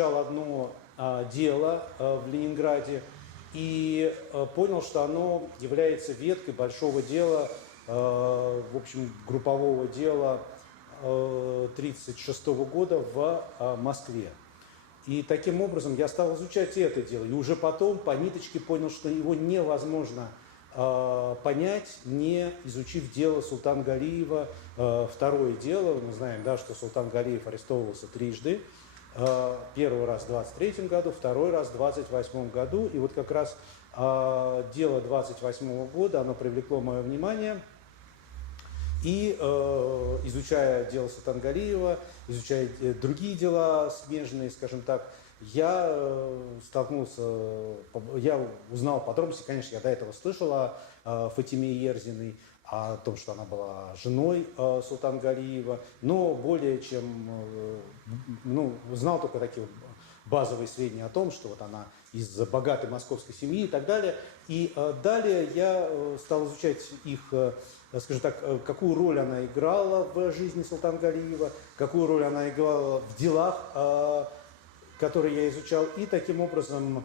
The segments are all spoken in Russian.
изучал одно дело в Ленинграде и понял, что оно является веткой большого дела, в общем, группового дела 1936 года в Москве. И таким образом я стал изучать это дело. И уже потом по ниточке понял, что его невозможно понять, не изучив дело Султана Галиева. Второе дело, мы знаем, да, что Султан Галиев арестовывался трижды. Первый раз в 23 году, второй раз в 28 году. И вот как раз дело 28 года, оно привлекло мое внимание. И изучая дело Султана Галиева, изучая другие дела смежные, скажем так, я узнал подробности, конечно, я до этого слышал о Фатиме Ерзиной, о том, что она была женой Султана Галиева, но более чем, знал только такие базовые сведения о том, что вот она из богатой московской семьи и так далее. И далее я стал изучать их, скажем так, какую роль она играла в жизни Султана Галиева, какую роль она играла в делах, которые я изучал. И таким образом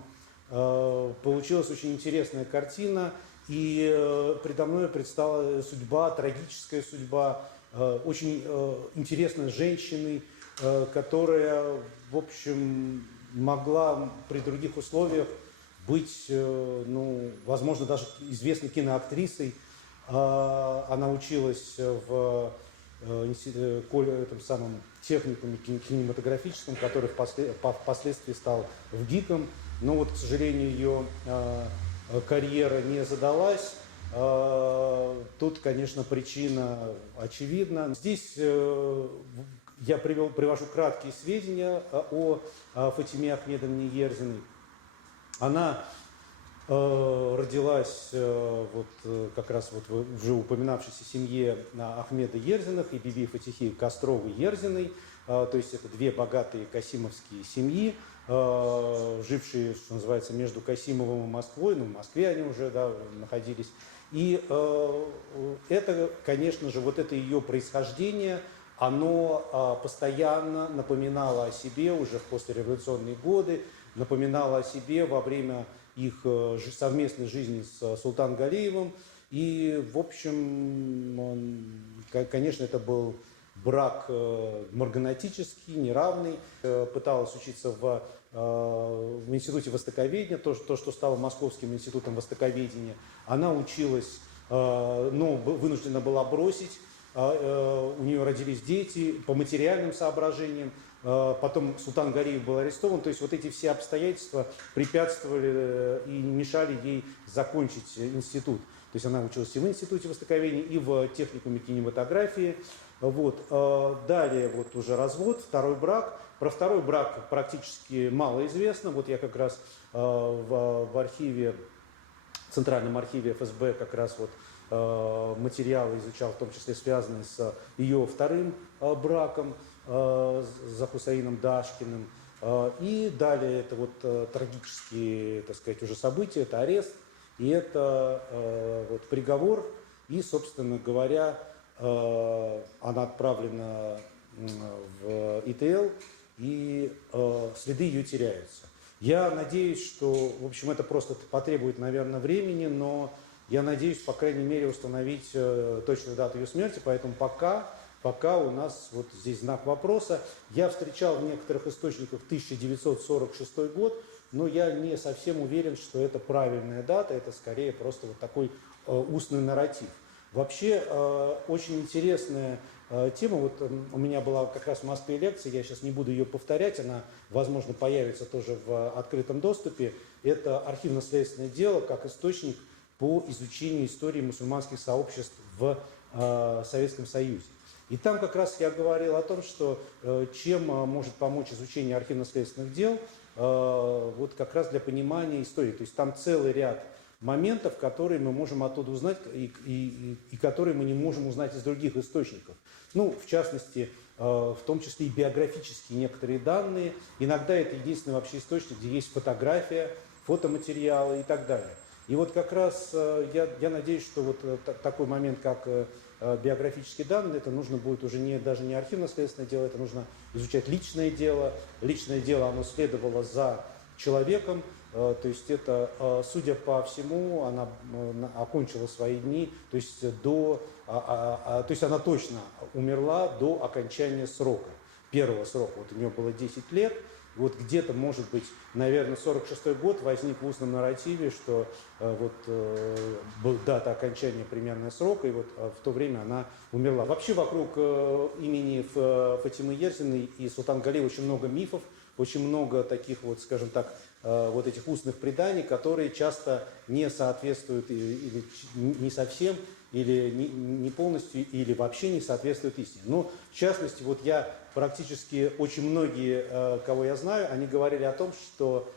получилась очень интересная картина. И предо мной предстала судьба, трагическая судьба очень интересной женщины, которая, в общем, могла при других условиях быть, возможно, даже известной киноактрисой. Она училась в этом самом техникуме кинематографическом, который впоследствии стал ВГИКом. Но вот, к сожалению, ее карьера не задалась. Тут, конечно, причина очевидна. Здесь я привожу краткие сведения о Фатиме Ахмедовне Ерзиной. Она родилась как раз в уже упоминавшейся семье Ахмеда Ерзиных и Биби Фатихи Костровой-Ерзиной. То есть это две богатые касимовские семьи, жившие, что называется, между Касимовым и Москвой. В Москве они уже находились. И это, конечно же, вот это ее происхождение, оно постоянно напоминало о себе уже в послереволюционные годы, напоминало о себе во время их совместной жизни с Султаном Галиевым. И, в общем, конечно, это был брак марганатический, неравный. Пыталась учиться в Институте востоковедения, то, что стало Московским институтом востоковедения. Она училась, но вынуждена была бросить. У нее родились дети по материальным соображениям. Потом Султан Галиев был арестован. То есть вот эти все обстоятельства препятствовали и мешали ей закончить институт. То есть она училась и в Институте востоковедения, и в техникуме кинематографии. Далее уже развод, второй брак. Про второй брак практически мало известно. Вот я как раз в архиве, в Центральном архиве ФСБ как раз материалы изучал, в том числе связанные с ее вторым браком за Хусаином Дашкиным. И далее это трагические, так сказать, уже события, это арест, и это приговор. И, собственно говоря, она отправлена в ИТЛ, и следы ее теряются. Я надеюсь, что, в общем, это просто потребует, наверное, времени, но я надеюсь, по крайней мере, установить точную дату ее смерти, поэтому пока у нас здесь знак вопроса. Я встречал в некоторых источниках 1946 год, но я не совсем уверен, что это правильная дата, это скорее просто такой устный нарратив. Вообще, очень интересная тема. У меня была как раз в Москве лекция, я сейчас не буду ее повторять, она, возможно, появится тоже в открытом доступе. Это архивно-следственное дело как источник по изучению истории мусульманских сообществ в Советском Союзе. И там как раз я говорил о том, что чем может помочь изучение архивно-следственных дел, как раз для понимания истории. То есть там целый ряд моментов, которые мы можем оттуда узнать и которые мы не можем узнать из других источников. В частности, в том числе и биографические некоторые данные. Иногда это единственный вообще источник, где есть фотография, фотоматериалы и так далее. И как раз я надеюсь, что такой момент, как биографические данные, это нужно будет уже даже не архивно-следственное дело, это нужно изучать личное дело. Личное дело, оно следовало за человеком, то есть это, судя по всему, она окончила свои дни, то есть, то есть она точно умерла до окончания срока, первого срока. Вот у нее было 10 лет, вот где-то, может быть, наверное, 46-й год возник в устном нарративе, что была дата окончания примерно срока, и вот в то время она умерла. Вообще вокруг имени Фатимы Ерзиной и Султан Галиева очень много мифов, очень много таких вот, скажем так, вот этих устных преданий, которые часто не соответствуют или не совсем, или не полностью, или вообще не соответствуют истине. Но, в частности, вот я практически, очень многие, кого я знаю, они говорили о том, что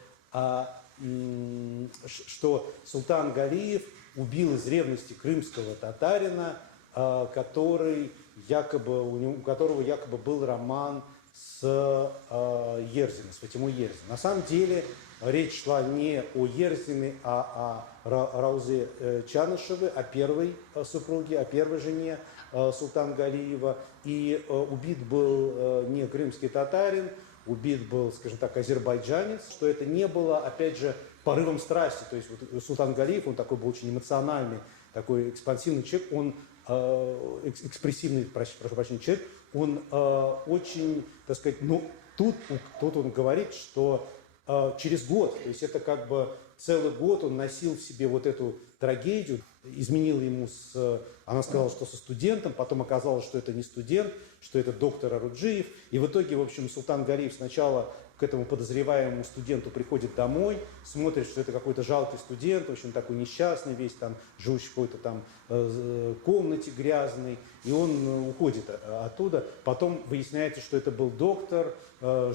Султан Галиев убил из ревности крымского татарина, у которого якобы был роман с Ерзиной, с Фатимой Ерзиной. На самом деле речь шла не о Ерзиной, а о Раузе Чанышевой, о первой супруге, о первой жене Султана Галиева. И убит был не крымский татарин, убит был, скажем так, азербайджанец, что это не было, опять же, порывом страсти. То есть вот Султан Галиев, он такой был очень эмоциональный, такой экспансивный человек, он экспрессивный, прошу прощения, человек, он очень, так сказать, ну, тут он говорит, что через год, то есть это как бы целый год он носил в себе вот эту трагедию, изменил ему она сказала, что со студентом, потом оказалось, что это не студент, что это доктор Оруджиев, и в итоге, в общем, Султан Галиев сначала к этому подозреваемому студенту приходит домой, смотрит, что это какой-то жалкий студент, в общем, такой несчастный, весь там, живущий в какой-то там комнате грязной, и он уходит оттуда. Потом выясняется, что это был доктор,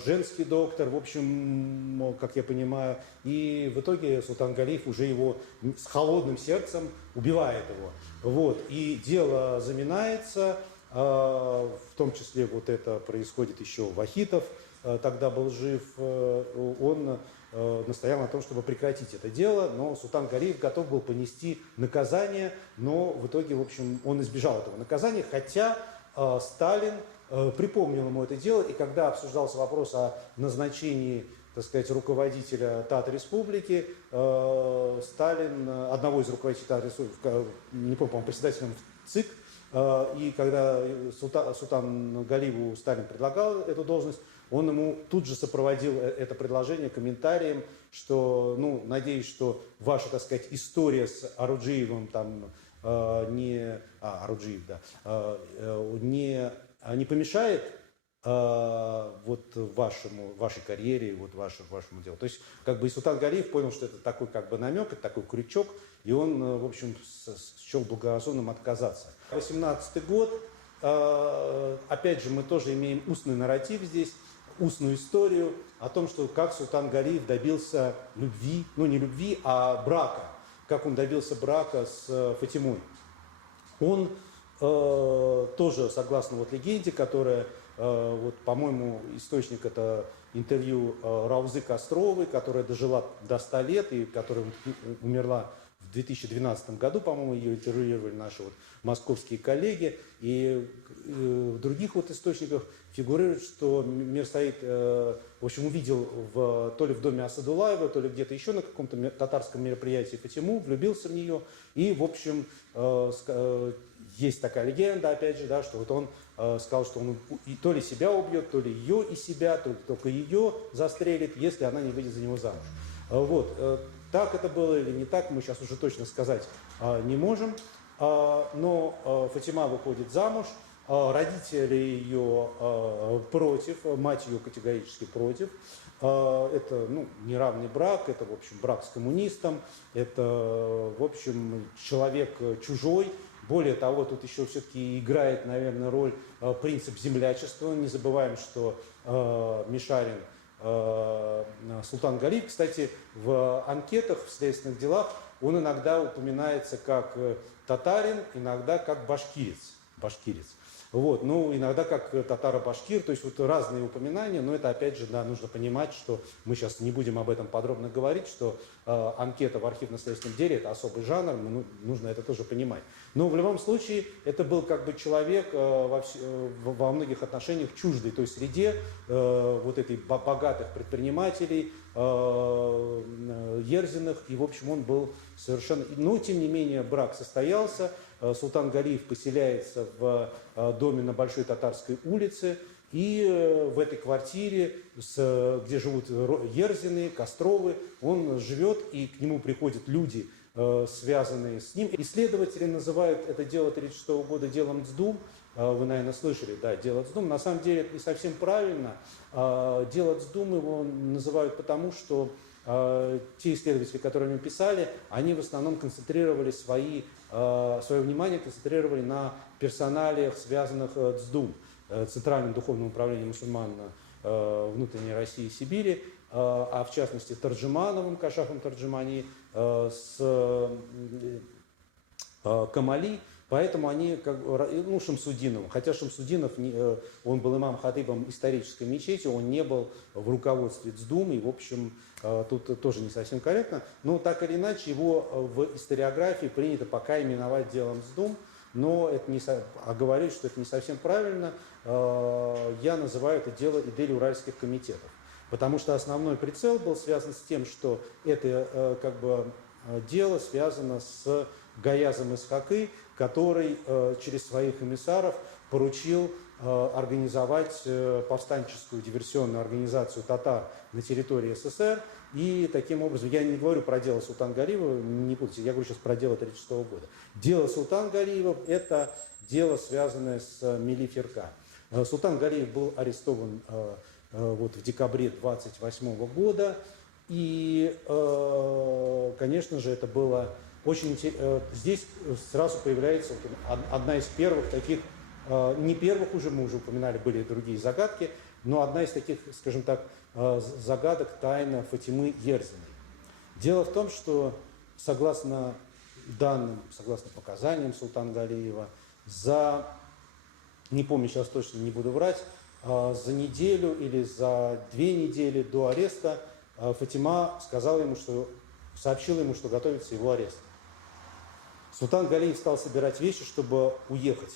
женский доктор, в общем, как я понимаю, и в итоге Султан Галиев уже его с холодным сердцем убивает его. Вот, и дело заминается, в том числе вот это происходит еще Вахитов, тогда был жив, он настоял на том, чтобы прекратить это дело, но Султан Галиев готов был понести наказание, но в итоге, в общем, он избежал этого наказания, хотя Сталин припомнил ему это дело, и когда обсуждался вопрос о назначении, так сказать, руководителя Татар-Республики, Сталин, одного из руководителей Татар-Республики, не помню, по-моему, председателем ЦИК, и когда Султан Галиеву Сталин предлагал эту должность, он ему тут же сопроводил это предложение комментарием, что, ну, надеюсь, что ваша, так сказать, история с Оруджиевым там не помешает вот вашей карьере, вот вашему делу. То есть, как бы и Султан Галиев понял, что это такой как бы намек, это такой крючок, и он, в общем, счел благоразумным отказаться. 18-й год, опять же, мы тоже имеем устный нарратив здесь, устную историю о том, что как Султан Галиев добился любви, ну не любви, а брака, как он добился брака с Фатимой. Он тоже, согласно вот легенде, которая, вот, по-моему, источник это интервью Раузы Костровой, которая дожила до 100 лет и которая умерла в 2012 году, по-моему, ее интервьюировали наши вот московские коллеги, и в других вот источниках фигурирует, что Мирсаид, в общем, увидел то ли в доме Асадулаева, то ли где-то еще на каком-то татарском мероприятии Фатиму, влюбился в нее, и, в общем, есть такая легенда, опять же, да, что вот он сказал, что он и то ли себя убьет, то ли ее и себя, только ее застрелит, если она не выйдет за него замуж. Вот. Так это было или не так, мы сейчас уже точно сказать не можем. Но Фатима выходит замуж, родители ее против, мать ее категорически против. Это, ну, неравный брак, это, в общем, брак с коммунистом, это, в общем, человек чужой. Более того, тут еще все-таки играет, наверное, роль принцип землячества. Не забываем, что Мишарин, Султан Галиев, кстати, в анкетах, в следственных делах, он иногда упоминается как татарин, иногда как башкирец. Вот. Ну, иногда как татаро-башкир, то есть вот разные упоминания, но это опять же, да, нужно понимать, что мы сейчас не будем об этом подробно говорить, что анкета в архивно-следственном деле – это особый жанр, нужно это тоже понимать. Но в любом случае это был как бы человек во многих отношениях чуждый той среде вот этой богатых предпринимателей, Ерзиных, и в общем он был совершенно… Но тем не менее брак состоялся, Султан Галиев поселяется в доме на Большой Татарской улице, и в этой квартире, где живут Ерзины, Костровы, он живет, и к нему приходят люди, связанные с ним. Исследователи называют это дело 1936 года делом Цдум. Вы, наверное, слышали, да, дело Цдум. На самом деле это не совсем правильно. Дело Цдум его называют потому, что те исследователи, которые мне писали, они в основном концентрировали свое внимание концентрировали на персоналиях, связанных с Цдум, Центральным духовным управлением мусульман внутренней России и Сибири, а в частности Тарджимановым, Кашафом Тарджимани, с Камали. Поэтому они, ну, Шамсудиновым, хотя Шамсудинов, он был имам-хатыбом исторической мечети, он не был в руководстве Цдум, и, в общем, тут тоже не совсем корректно, но так или иначе его в историографии принято пока именовать делом Цдум, но это не, говорю, что это не совсем правильно, я называю это дело Идели Уральских комитетов, потому что основной прицел был связан с тем, что это как бы дело связано с Гаязом Исхакы, который через своих эмиссаров поручил организовать повстанческую диверсионную организацию татар на территории СССР. И таким образом, я не говорю про дело Султана Галиева, не путайте, я говорю сейчас про дело 1936 года. Дело Султана Галиева – это дело, связанное с Милли Ферка. Султан Галиев был арестован вот в декабре 1928 года. И, конечно же, это было очень интересно. Здесь сразу появляется одна из первых таких, не первых уже, мы уже упоминали, были и другие загадки, но одна из таких, скажем так, загадок тайна Фатимы Ерзиной. Дело в том, что согласно данным, согласно показаниям Султана Галиева, не помню сейчас точно, не буду врать, за неделю или за 2 недели до ареста Фатима сообщила ему, что готовится его арест. Султан Галиев стал собирать вещи, чтобы уехать.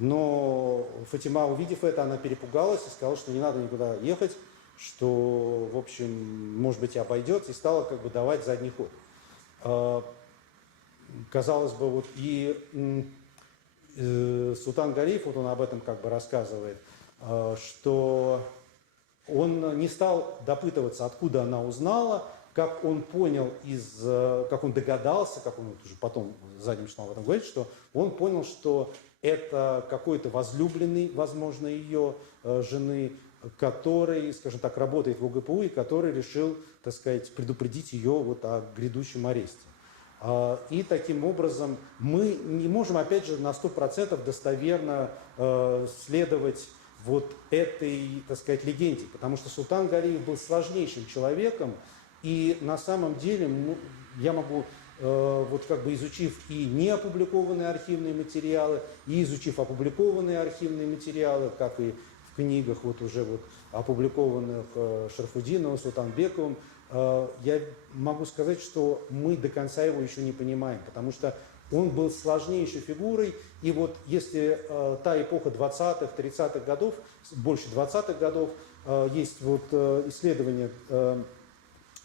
Но Фатима, увидев это, она перепугалась и сказала, что не надо никуда ехать, что, в общем, может быть, и обойдется, и стала как бы давать задний ход. Казалось бы, вот и Султан Галиев, вот он об этом как бы рассказывает, что он не стал допытываться, откуда она узнала, как он понял как он догадался, как он уже потом задним числом об этом говорит, что он понял, что это какой-то возлюбленный, возможно, ее жены, который, скажем так, работает в ОГПУ и который решил, так сказать, предупредить ее вот о грядущем аресте. И таким образом мы не можем, опять же, на 100% достоверно следовать вот этой, так сказать, легенде, потому что Султан Галиев был сложнейшим человеком, и на самом деле я могу, вот как бы изучив и неопубликованные архивные материалы, и изучив опубликованные архивные материалы, как и в книгах, вот уже вот опубликованных Шарафуддиновым, Султанбековым, я могу сказать, что мы до конца его еще не понимаем, потому что он был сложнейшей фигурой, и вот если та эпоха 20-х, 30-х годов, больше 20-х годов, есть вот исследование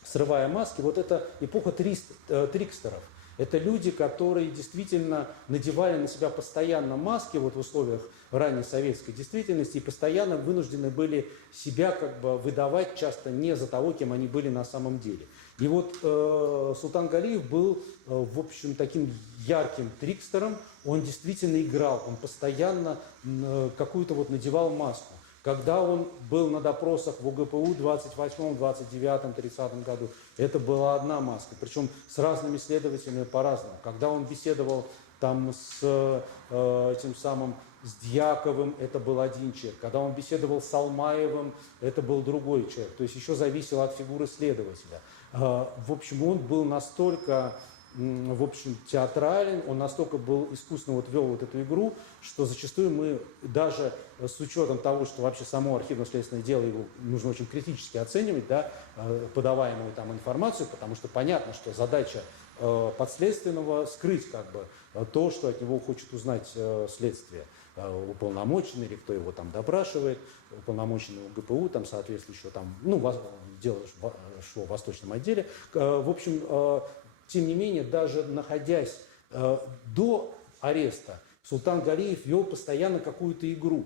«Срывая маски», вот это эпоха трикстеров. Это люди, которые действительно надевали на себя постоянно маски вот в условиях ранней советской действительности и постоянно вынуждены были себя как бы выдавать часто не за того, кем они были на самом деле. И вот Султан Галиев был, в общем, таким ярким трикстером, он действительно играл, он постоянно какую-то вот надевал маску. Когда он был на допросах в ОГПУ в 28-м, 29-м, 30-м году, это была одна маска, причем с разными следователями по-разному. Когда он беседовал там с Дьяковым, это был один человек. Когда он беседовал с Алмаевым, это был другой человек. То есть еще зависело от фигуры следователя. В общем, он был настолько в общем, театрален, он настолько был искусно вот вел вот эту игру, что зачастую мы даже с учетом того, что вообще само архивно-следственное дело его нужно очень критически оценивать, да, подаваемую там информацию, потому что понятно, что задача подследственного скрыть как бы то, что от него хочет узнать следствие. Уполномоченный или кто его там допрашивает, уполномоченный УГПУ, там соответствующего там, ну, дело шло в Восточном отделе. В общем, тем не менее, даже находясь до ареста, Султан Галиев вел постоянно какую-то игру.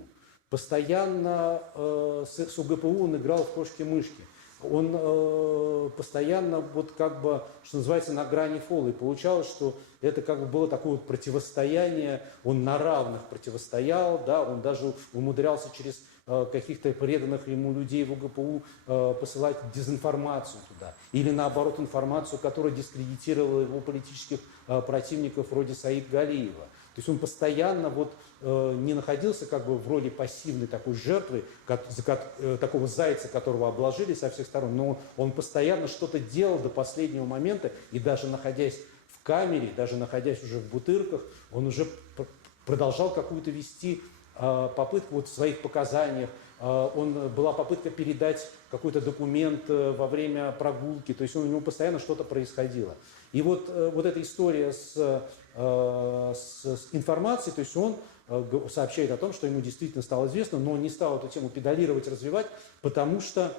Постоянно с УГПУ он играл в кошки-мышки. Он постоянно, вот как бы, что называется, на грани фола. И получалось, что это как бы было такое вот противостояние, он на равных противостоял, да, он даже умудрялся через каких-то преданных ему людей в УГПУ посылать дезинформацию туда. Или наоборот информацию, которая дискредитировала его политических противников вроде Саид Галиева. То есть он постоянно вот, не находился как бы в роли пассивной такой жертвы, такого зайца, которого обложили со всех сторон, но он постоянно что-то делал до последнего момента, и даже находясь в камере, даже находясь уже в Бутырках, он уже продолжал какую-то вести попытку вот в своих показаниях. Была попытка передать какой-то документ во время прогулки, то есть у него постоянно что-то происходило. И вот эта история с информацией, то есть он сообщает о том, что ему действительно стало известно, но он не стал эту тему педалировать, развивать, потому что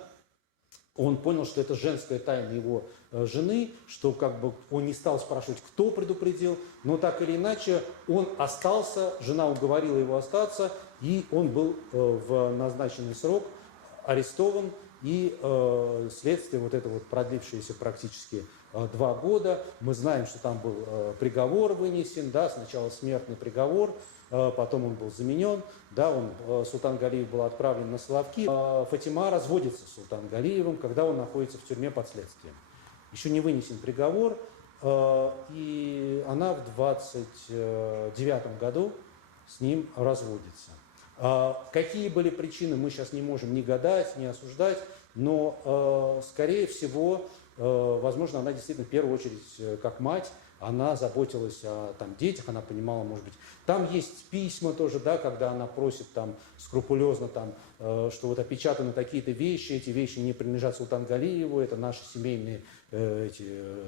он понял, что это женская тайна его жены, что как бы он не стал спрашивать, кто предупредил, но так или иначе он остался, жена уговорила его остаться, и он был в назначенный срок арестован, и следствие вот это вот продлившееся практически 2 года. Мы знаем, что там был приговор вынесен, да, сначала смертный приговор, потом он был заменен, да, Султан Галиев был отправлен на Соловки. Фатима разводится с Султаном Галиевым, когда он находится в тюрьме под следствием. Еще не вынесен приговор, и она в 29 году с ним разводится. Какие были причины, мы сейчас не можем ни гадать, ни осуждать, но, скорее всего, возможно, она действительно в первую очередь, как мать, она заботилась о там, детях, она понимала, может быть, там есть письма тоже, да, когда она просит там скрупулезно, там, что вот опечатаны такие-то вещи, эти вещи не принадлежат Султану Галиеву, это наши семейные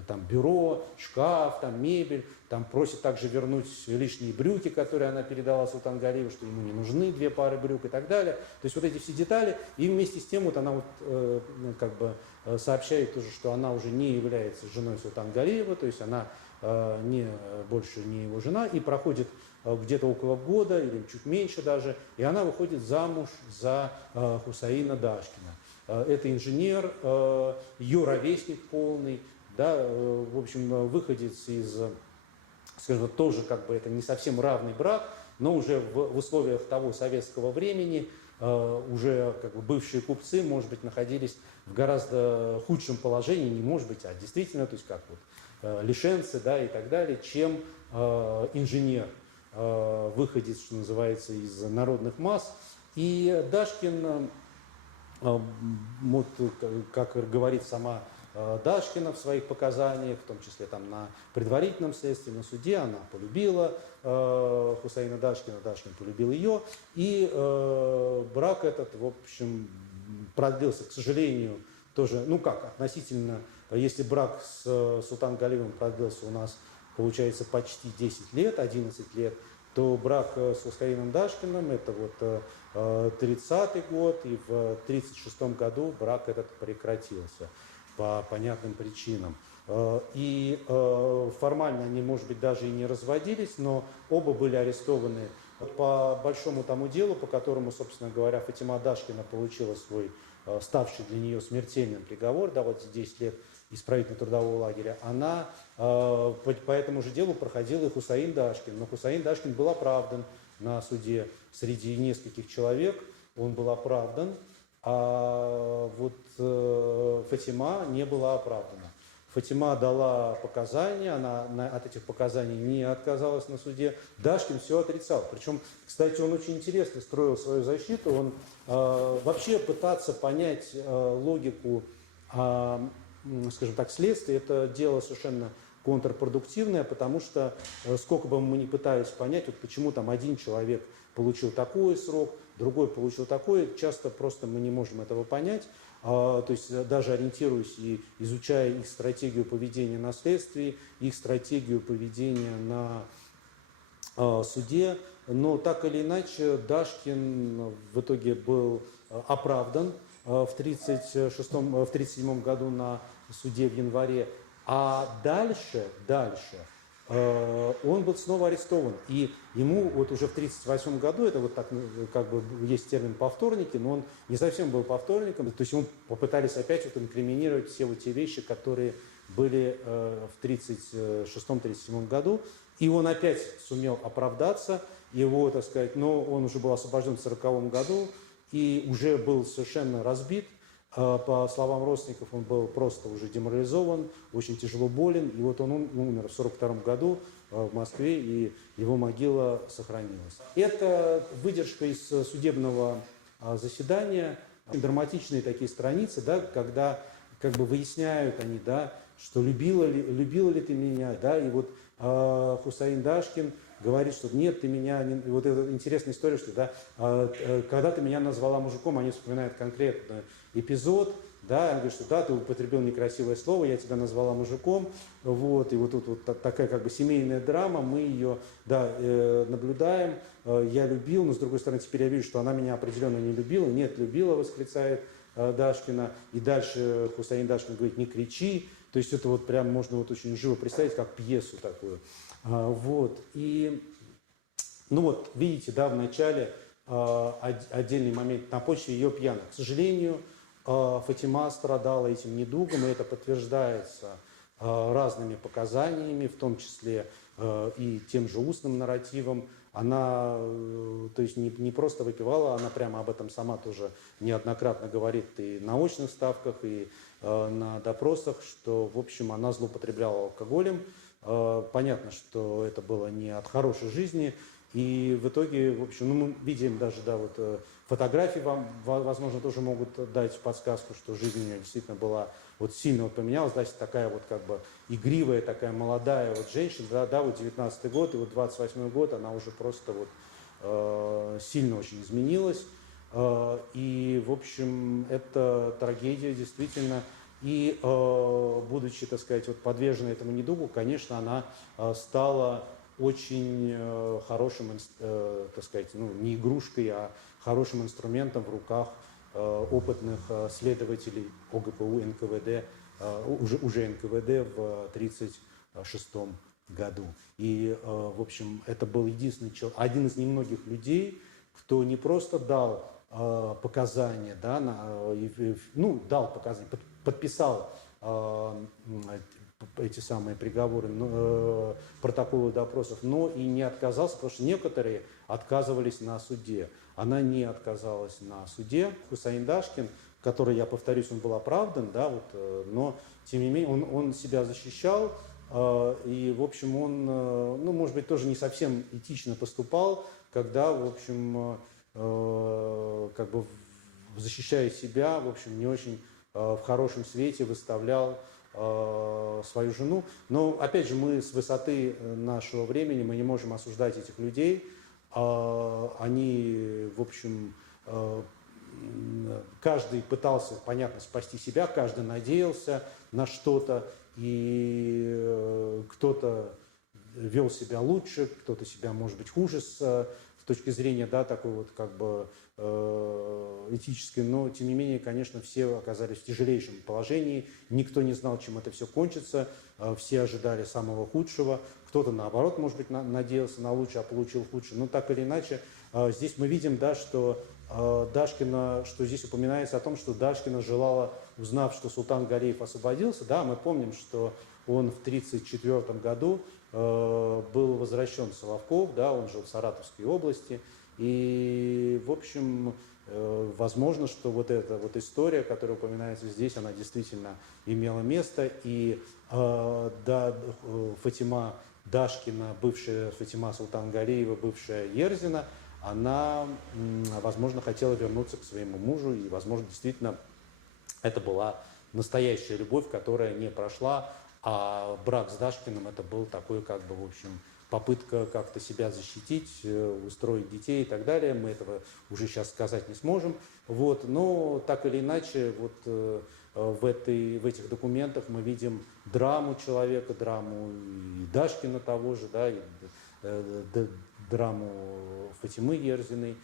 там, бюро, шкаф, там, мебель, там просит также вернуть лишние брюки, которые она передала Султану Галиеву, что ему не нужны 2 пары брюк и так далее. То есть вот эти все детали, и вместе с тем вот она вот, как бы сообщает тоже, что она уже не является женой Султана Галиева, то есть она больше не его жена, и проходит где-то около года или чуть меньше даже, и она выходит замуж за Хусаина Дашкина. Это инженер, ее ровесник полный, да, в общем, выходец из, скажем, тоже как бы это не совсем равный брак, но уже в условиях того советского времени уже как бы бывшие купцы, может быть, находились в гораздо худшем положении, не может быть, а действительно, то есть как вот лишенцы, да, и так далее, чем инженер, выходец, что называется, из народных масс. И Дашкин, вот, как говорит сама Дашкина в своих показаниях, в том числе там, на предварительном следствии, на суде, она полюбила Хусаина Дашкина, Дашкин полюбил ее, и брак этот, в общем, продлился, к сожалению, тоже, ну как, относительно, если брак с Султаном Галиевым продлился у нас, получается, почти 10 лет, 11 лет, то брак с Хусаином Дашкиным, это вот 30-й год, и в 36-м году брак этот прекратился по понятным причинам. И формально они, может быть, даже и не разводились, но оба были арестованы по большому тому делу, по которому, собственно говоря, Фатима Дашкина получила свой ставший для нее смертельным приговор, да, вот 10 лет исправительно-трудового лагеря. Она по этому же делу проходила и Хусаин Дашкин, но Хусаин Дашкин был оправдан на суде среди нескольких человек, он был оправдан, а вот Фатима не была оправдана. Фатима дала показания, она от этих показаний не отказалась на суде. Дашкин все отрицал. Причем, кстати, он очень интересно строил свою защиту. Он вообще пытаться понять логику, скажем так, следствия, это дело совершенно контрпродуктивная, потому что сколько бы мы ни пытались понять, вот почему там один человек получил такой срок, другой получил такой, часто просто мы не можем этого понять. То есть даже ориентируясь и изучая их стратегию поведения на следствии, их стратегию поведения на суде, но так или иначе Дашкин в итоге был оправдан в 1937 году на суде в январе, а дальше он был снова арестован. И ему вот уже в 1938 году, это вот так, как бы есть термин повторники, но он не совсем был повторником, то есть ему попытались опять вот инкриминировать все вот те вещи, которые были в 1936-1937 году. И он опять сумел оправдаться, его, так сказать, но он уже был освобожден в 1940 году и уже был совершенно разбит. По словам родственников, он был просто уже деморализован, очень тяжело болен. И вот он умер в 1942 году в Москве, и его могила сохранилась. Это выдержка из судебного заседания, драматичные такие страницы, да, когда как бы выясняют они, да, что любила ли ты меня, да, и вот Хусаин Дашкин говорит, что нет, ты меня не... И вот эта интересная история, что да, когда ты меня назвала мужиком, они вспоминают конкретный эпизод, да, он говорит, что да, ты употребил некрасивое слово, я тебя назвала мужиком, вот, и вот тут вот такая как бы семейная драма, мы ее, да, наблюдаем, я любил, но с другой стороны теперь я вижу, что она меня определенно не любила, нет, любила, восклицает Дашкина, и дальше Хусаин Дашкин говорит, не кричи, то есть это вот прям можно вот очень живо представить, как пьесу такую. Вот, и, ну вот, видите, да, в начале отдельный момент на почве ее пьяных. К сожалению, Фатима страдала этим недугом, и это подтверждается разными показаниями, в том числе и тем же устным нарративом. Она, то есть не просто выпивала, она прямо об этом сама тоже неоднократно говорит и на очных ставках, и на допросах, что, в общем, она злоупотребляла алкоголем. Понятно, что это было не от хорошей жизни, и в итоге, в общем, ну, мы видим даже, да, вот фотографии вам, возможно, тоже могут дать подсказку, что жизнь у нее действительно была, вот сильно вот поменялась, да, такая вот как бы игривая, такая молодая вот женщина, да, вот 19-й год и вот 28-й год, она уже просто вот сильно очень изменилась, и, в общем, это трагедия действительно. И, будучи, так сказать, вот подвержена этому недугу, конечно, она стала очень хорошим, так сказать, ну, не игрушкой, а хорошим инструментом в руках опытных следователей ОГПУ, НКВД, уже НКВД в 1936 году. И, в общем, это был единственный человек, один из немногих людей, кто не просто дал показания, да, ну, дал показания, подписал эти самые приговоры, протоколы допросов, но и не отказался, потому что некоторые отказывались на суде. Она не отказалась на суде. Хусаин Дашкин, который, я повторюсь, он был оправдан, да, вот, но тем не менее он себя защищал, и, в общем, он, ну, может быть, тоже не совсем этично поступал, когда, в общем, как бы защищая себя, в общем, не очень в хорошем свете выставлял свою жену. Но, опять же, мы с высоты нашего времени, мы не можем осуждать этих людей. Они, в общем, каждый пытался, понятно, спасти себя, каждый надеялся на что-то, и кто-то вел себя лучше, кто-то себя, может быть, хуже с точки зрения, да, такой вот как бы этической, но тем не менее, конечно, все оказались в тяжелейшем положении, никто не знал, чем это все кончится, все ожидали самого худшего, кто-то наоборот, может быть, надеялся на лучшее, а получил худшее, но так или иначе, здесь мы видим, да, что Дашкина, что здесь упоминается о том, что Дашкина желала, узнав, что Султан Галиев освободился, да, мы помним, что он в 1934 году был возвращен в Соловков, да, он жил в Саратовской области, и, в общем, возможно, что вот эта вот история, которая упоминается здесь, она действительно имела место, и да, Фатима Дашкина, бывшая Фатима Султангалиева, бывшая Ерзина, она, возможно, хотела вернуться к своему мужу, и, возможно, действительно, это была настоящая любовь, которая не прошла, А брак с Дашкиным это был такой, как бы, в общем, попытка как-то себя защитить, устроить детей и так далее. Мы этого уже сейчас сказать не сможем. Вот. Но так или иначе, вот, в этих документах мы видим драму человека, драму и Дашкина того же, да, и драму Фатимы Ерзиной.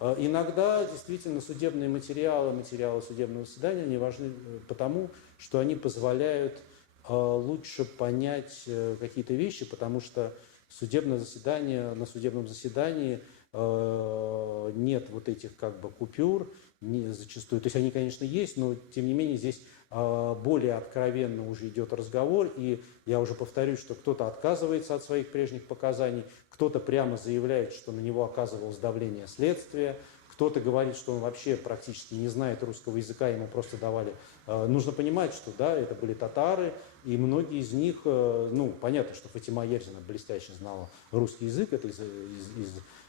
Иногда действительно судебные материалы, материалы судебного заседания, они важны потому, что они позволяют лучше понять какие-то вещи, потому что судебное заседание, на судебном заседании нет вот этих как бы купюр, зачастую, то есть они, конечно, есть, но тем не менее здесь более откровенно уже идет разговор, и я уже повторюсь, что кто-то отказывается от своих прежних показаний, кто-то прямо заявляет, что на него оказывалось давление следствия, кто-то говорит, что он вообще практически не знает русского языка, ему просто давали. Нужно понимать, что да, это были татары, и многие из них, ну, понятно, что Фатима Ерзина блестяще знала русский язык, это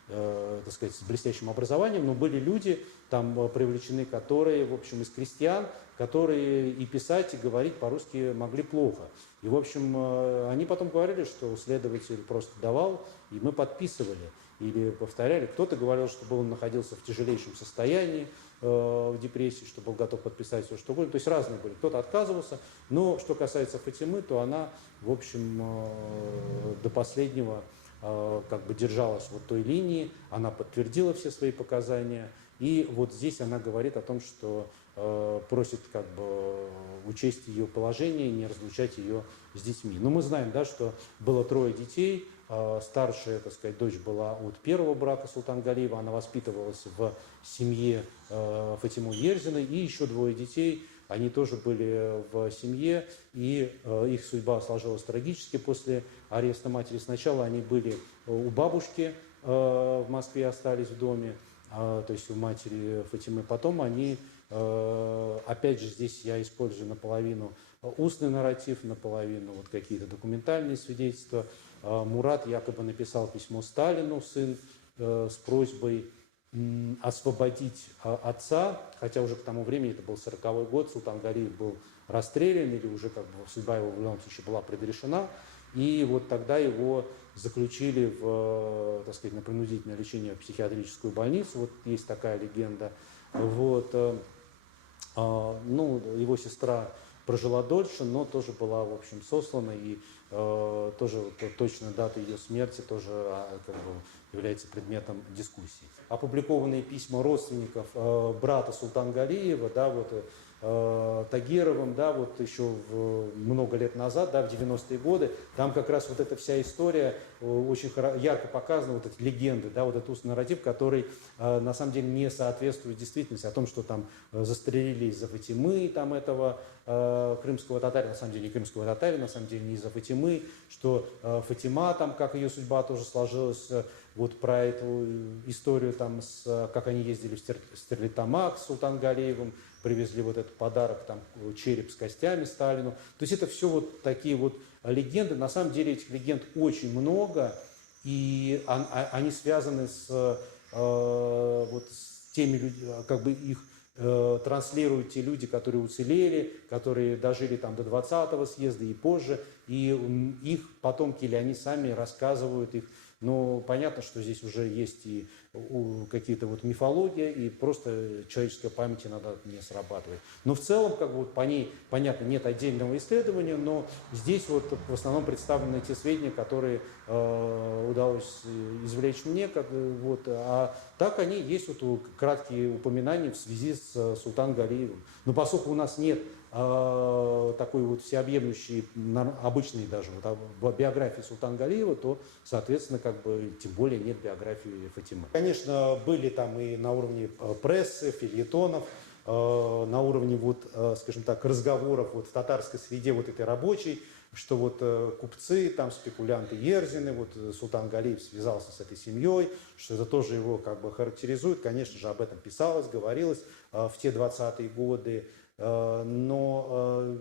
так сказать, с блестящим образованием, но были люди там привлечены, которые, в общем, из крестьян, которые и писать, и говорить по-русски могли плохо. И, в общем, они потом говорили, что следователь просто давал, и мы подписывали. Или повторяли, кто-то говорил, что он находился в тяжелейшем состоянии, в депрессии, что был готов подписать все, что угодно. То есть разные были. Кто-то отказывался. Но что касается Фатимы, то она, в общем, до последнего как бы держалась вот той линии, она подтвердила все свои показания. И вот здесь она говорит о том, что просит как бы учесть ее положение, не разлучать ее с детьми. Но мы знаем, да, что было 3 детей. Старшая, так сказать, дочь была от первого брака Султангалиева, она воспитывалась в семье Фатимы Ерзиной, и еще 2 детей, они тоже были в семье, и их судьба сложилась трагически после ареста матери. Сначала они были у бабушки в Москве, остались в доме, то есть у матери Фатимы, потом они, опять же, здесь я использую наполовину устный нарратив, наполовину вот какие-то документальные свидетельства. Мурат якобы написал письмо Сталину, сын, с просьбой освободить отца, хотя уже к тому времени, это был 40-й год, Султангалиев был расстрелян, или уже как бы судьба его в любом случае была предрешена, и вот тогда его заключили в, так сказать, на принудительное лечение в психиатрическую больницу, вот есть такая легенда. Вот. Ну, его сестра прожила дольше, но тоже была, в общем, сослана, и тоже точная дата ее смерти тоже как бы является предметом дискуссий. Опубликованные письма родственников брата Султангалиева, да, вот, Тагировым, да, вот еще много лет назад, да, в 90-е годы, там как раз вот эта вся история очень ярко показана, вот эти легенды, да, вот этот устный нарратив, который на самом деле не соответствует действительности, о том, что там застрелили из-за Фатимы там этого крымского татарина, на самом деле не крымского татарина, на самом деле не из-за Фатимы, что Фатима там, как ее судьба тоже сложилась, вот про эту историю там, как они ездили в Стерлитамак с Султангалиевым, привезли вот этот подарок, там, череп с костями Сталину. То есть это все вот такие вот легенды. На самом деле этих легенд очень много, и они связаны вот с теми людьми, как бы их транслируют те люди, которые уцелели, которые дожили там до 20-го съезда и позже, и их потомки или они сами рассказывают их. Но понятно, что здесь уже есть и какие-то вот мифология, и просто человеческая память иногда не срабатывает. Но в целом, как бы вот по ней, понятно, нет отдельного исследования, но здесь вот в основном представлены те сведения, которые удалось извлечь мне, вот, а так они есть вот краткие упоминания в связи с Султангалиевым. Но поскольку у нас нет такой вот всеобъемлющей, обычной даже вот, биографии Султангалиева, то, соответственно, как бы тем более нет биографии Фатимы. Конечно, были там и на уровне прессы, фельетонов, на уровне вот, скажем так, разговоров вот в татарской среде вот этой рабочей, что вот купцы, там спекулянты Ерзины, вот Султангалиев связался с этой семьей, что это тоже его как бы характеризует. Конечно же, об этом писалось, говорилось в те 20-е годы. Но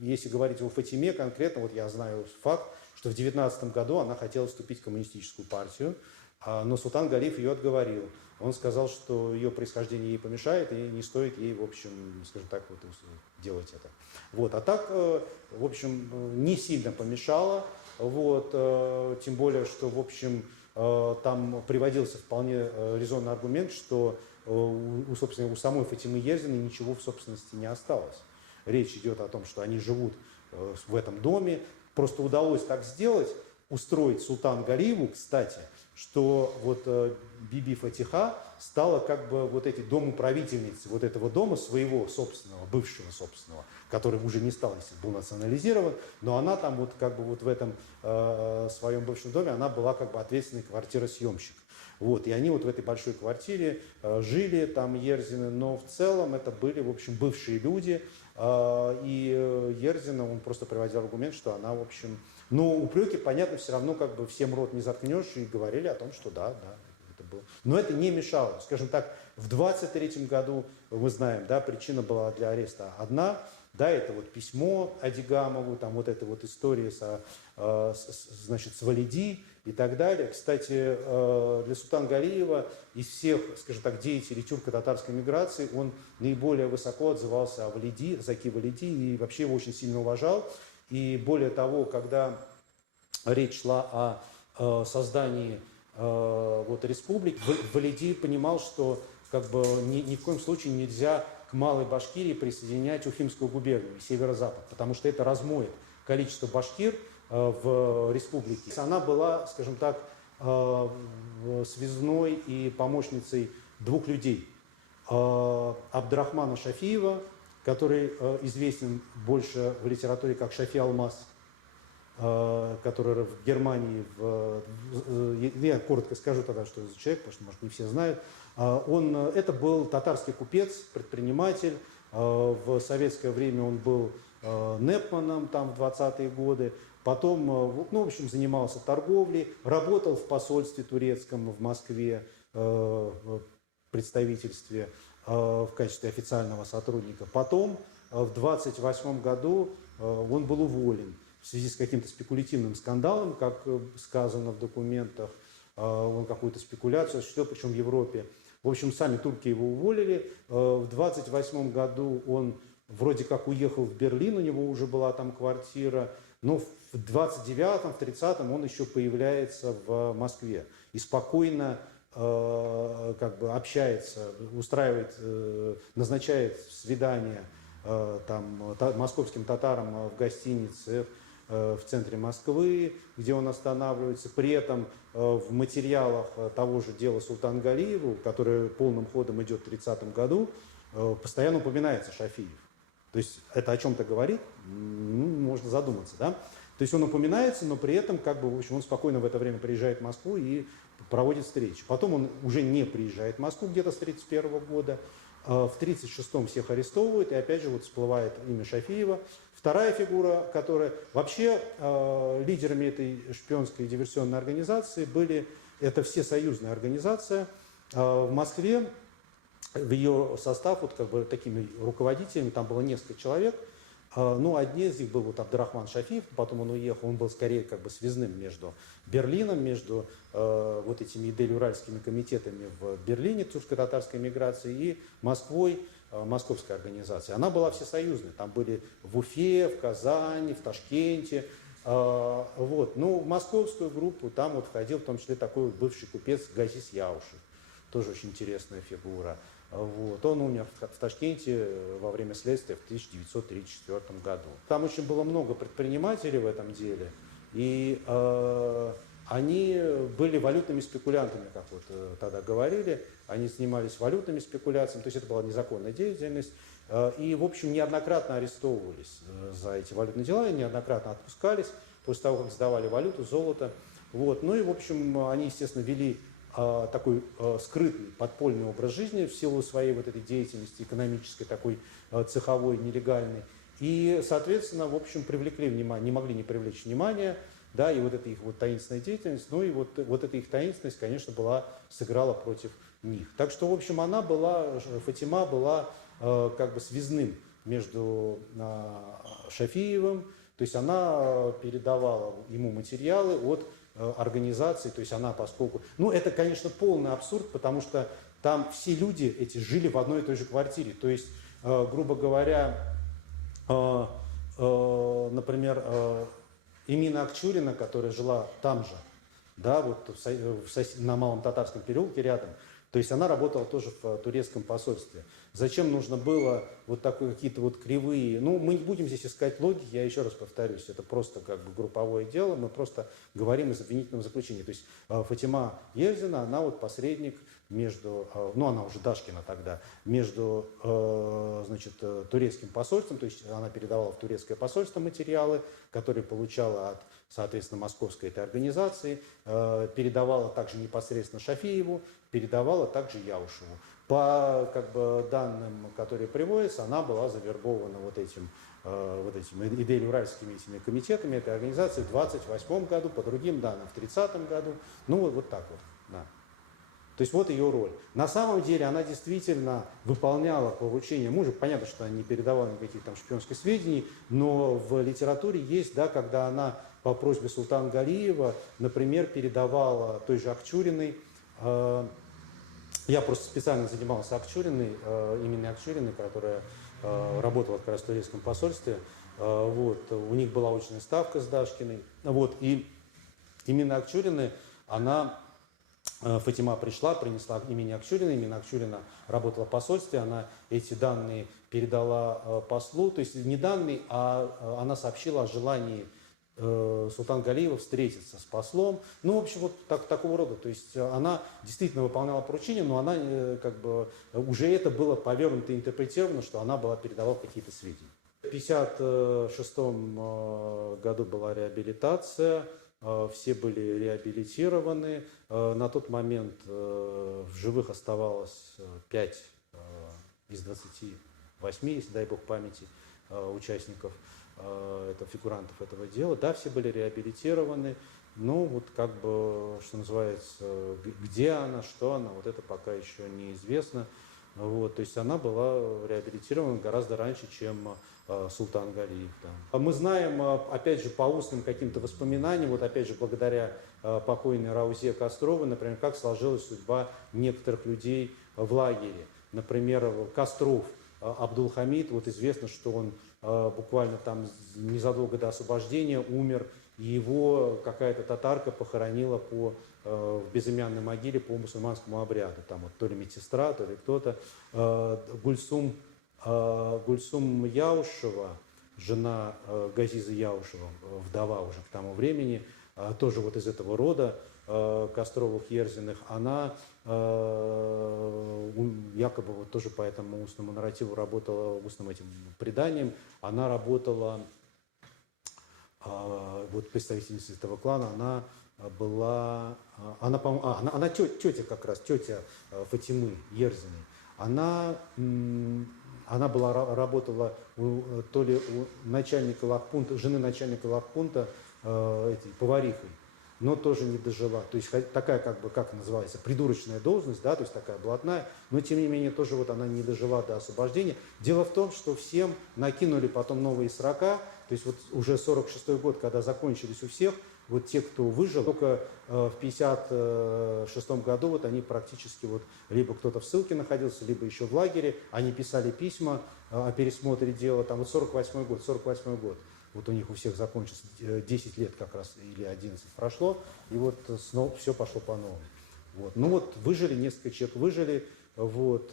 если говорить о Фатиме конкретно, вот я знаю факт, что в 19 году она хотела вступить в коммунистическую партию. Но Султан Галиев ее отговорил. Он сказал, что ее происхождение ей помешает, и не стоит ей, в общем, скажем так, вот, делать это. Вот. А так, в общем, не сильно помешало. Вот. Тем более, что, в общем, там приводился вполне резонный аргумент, что собственно, у самой Фатимы Ерзиной ничего в собственности не осталось. Речь идет о том, что они живут в этом доме. Просто удалось так сделать, устроить Султану Галиеву, кстати, что вот Биби Фатиха стала как бы вот этой домоуправительницей вот этого дома, своего собственного, бывшего собственного, который уже не стал, если был национализирован, но она там вот как бы вот в этом своем бывшем доме, она была как бы ответственный квартиросъемщик. Вот, и они вот в этой большой квартире жили, там Ерзины, но в целом это были, в общем, бывшие люди, и Ерзина, он просто приводил аргумент, что она, в общем, но упреки, понятно, все равно как бы всем рот не заткнешь, и говорили о том, что да, это было. Но это не мешало. Скажем так, в 23-м году, мы знаем, да, причина была для ареста одна, да, это вот письмо Адигамову, там вот эта вот история значит, с Валиди и так далее. Кстати, для Султана Галиева из всех, скажем так, деятелей тюрко-татарской миграции он наиболее высоко отзывался о Валиди, Заки Валиди, и вообще его очень сильно уважал. И более того, когда речь шла о создании вот, республики, Валиди понимал, что как бы, ни в коем случае нельзя к Малой Башкирии присоединять Уфимскую губернию, северо-запад, потому что это размоет количество башкир в республике. Она была, скажем так, связной и помощницей двух людей. Абдрахмана Шафиева, который известен больше в литературе как Шафи Алмаз, который в Германии, я коротко скажу тогда, что это за человек, потому что, может, не все знают. Это был татарский купец, предприниматель. В советское время он был непманом там, в 20-е годы. Потом, ну, в общем, занимался торговлей, работал в посольстве турецком в Москве, в представительстве в качестве официального сотрудника. Потом, в 28 году, он был уволен в связи с каким-то спекулятивным скандалом, как сказано в документах. Он какую-то спекуляцию осуществил, причем в Европе. В общем, сами турки его уволили. В 28 году он вроде как уехал в Берлин, у него уже была там квартира. Но в 29-м, в 30-м он еще появляется в Москве и спокойно как бы общается, устраивает, назначает свидания там, московским татарам в гостинице в центре Москвы, где он останавливается. При этом в материалах того же дела Султану Галиеву, которое полным ходом идет в 30-м году, постоянно упоминается Шафиев. То есть это о чем-то говорит, можно задуматься, да? То есть он упоминается, но при этом, как бы, в общем, он спокойно в это время приезжает в Москву и проводит встречи. Потом он уже не приезжает в Москву где-то с 1931 года. В 1936-м всех арестовывают, и опять же вот всплывает имя Шафиева. Вторая фигура, которая... Вообще лидерами этой шпионской и диверсионной организации были... Это всесоюзная организация. В Москве в ее состав, вот как бы такими руководителями, там было несколько человек. Ну, одни из них был вот Абдрахман Шафиев, потом он уехал, он был скорее как бы связным между Берлином, между вот этими идель-уральскими комитетами в Берлине, тюрко-татарской миграции, и Москвой, московской организацией. Она была всесоюзной, там были в Уфе, в Казани, в Ташкенте. Вот. Ну, в московскую группу там вот входил в том числе такой вот бывший купец Газис Яушев, тоже очень интересная фигура. Вот. Он умер в Ташкенте во время следствия в 1934 году. Там очень было много предпринимателей в этом деле, и они были валютными спекулянтами, как вот тогда говорили. Они занимались валютными спекуляциями, то есть это была незаконная деятельность. И, в общем, неоднократно арестовывались за эти валютные дела, и неоднократно отпускались после того, как сдавали валюту, золото. Вот. Ну и, в общем, они, естественно, вели такой скрытый, подпольный образ жизни в силу своей вот этой деятельности экономической, такой цеховой, нелегальной. И, соответственно, в общем, привлекли внимание, не могли не привлечь внимание, да, и вот эта их вот таинственная деятельность, ну и вот эта их таинственность, конечно, сыграла против них. Так что, в общем, Фатима была как бы связным между Шафиевым, то есть она передавала ему материалы от организации, то есть она поскольку... Ну, это, конечно, полный абсурд, потому что там все люди эти жили в одной и той же квартире. То есть, грубо говоря, например, Эмина Акчурина, которая жила там же, да, вот на Малом Татарском переулке рядом, то есть она работала тоже в турецком посольстве. Зачем нужно было вот такие какие-то вот кривые... Ну, мы не будем здесь искать логики, я еще раз повторюсь, это просто как бы групповое дело, мы просто говорим из обвинительного заключения. То есть Фатима Ерзина, она вот посредник между, ну, она уже Дашкина тогда, между, значит, турецким посольством, то есть она передавала в турецкое посольство материалы, которые получала от, соответственно, московской этой организации, передавала также непосредственно Шафиеву, передавала также Яушеву. По как бы, данным, которые приводятся, она была завербована вот этими Идель-Уральскими этими комитетами этой организации в 28 году, по другим данным в 30-м году. Ну вот так вот. Да. То есть вот ее роль. На самом деле она действительно выполняла поручения мужа. Понятно, что она не передавала никаких там шпионских сведений, но в литературе есть, да, когда она по просьбе Султана Галиева, например, передавала той же Акчуриной. Я просто специально занимался Акчуриной, именно Акчуриной, которая работала как раз в турецком посольстве. Вот. У них была очная ставка с Дашкиной. Вот. И именно Акчурины, она, Фатима пришла, принесла имени Акчурина. Именно Акчурина работала в посольстве, она эти данные передала послу. То есть не данные, а она сообщила о желании Султана Галиева встретиться с послом. Ну, в общем, вот такого рода. То есть она действительно выполняла поручения, но она как бы уже это было повернуто и интерпретировано, что она передавала какие-то сведения. В 1956 году была реабилитация, все были реабилитированы. На тот момент в живых оставалось 5 из 28, если дай бог памяти, участников, это фигурантов этого дела. Да, все были реабилитированы, но вот как бы, что называется, где она, что она, вот это пока еще неизвестно. Вот, то есть она была реабилитирована гораздо раньше, чем Султан Галиев. Да. Мы знаем, опять же, по устным каким-то воспоминаниям, вот опять же, благодаря покойной Раузе Костровой, например, как сложилась судьба некоторых людей в лагере. Например, Костров Абдулхамид, вот известно, что он буквально там незадолго до освобождения умер, и его какая-то татарка похоронила в безымянной могиле по мусульманскому обряду. Там вот то ли медсестра, то ли кто-то. Гульсум Яушева, жена Газиза Яушева, вдова уже к тому времени, тоже вот из этого рода Костровых-Ерзиных, она якобы вот тоже по этому устному нарративу работала, устным этим преданием, она работала, вот представительница этого клана, она была, она тетя как раз, тетя Фатимы Ерзиной, она работала то ли у начальника лагпунта, жены начальника лагпунта, поварихой, но тоже не дожила. То есть такая, как бы, как называется, придурочная должность, да, то есть такая блатная, но тем не менее тоже вот она не дожила до освобождения. Дело в том, что всем накинули потом новые срока, то есть вот уже 46-й год, когда закончились у всех, вот те, кто выжил, только в 56-м году вот они практически вот либо кто-то в ссылке находился, либо еще в лагере, они писали письма о пересмотре дела, там вот 48-й год. Вот у них у всех закончился, 10 лет как раз или 11 прошло, и вот снова все пошло по новому. Вот. Ну вот выжили, несколько человек выжили, вот,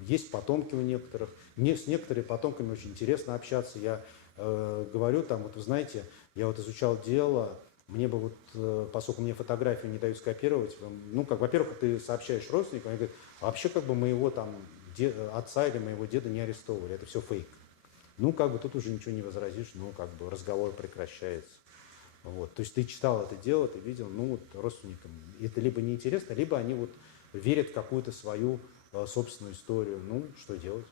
есть потомки у некоторых. Мне с некоторыми потомками очень интересно общаться. Я говорю, там, вот вы знаете, я вот изучал дело, мне бы вот, поскольку мне фотографию не дают скопировать, ну, как, во-первых, ты сообщаешь родственникам, они говорят, а вообще как бы моего там отца или моего деда не арестовывали, это все фейк. Ну, как бы тут уже ничего не возразишь, ну, как бы разговор прекращается. Вот. То есть ты читал это дело, ты видел, ну, вот родственникам это либо неинтересно, либо они вот верят в какую-то свою собственную историю. Ну, что делать?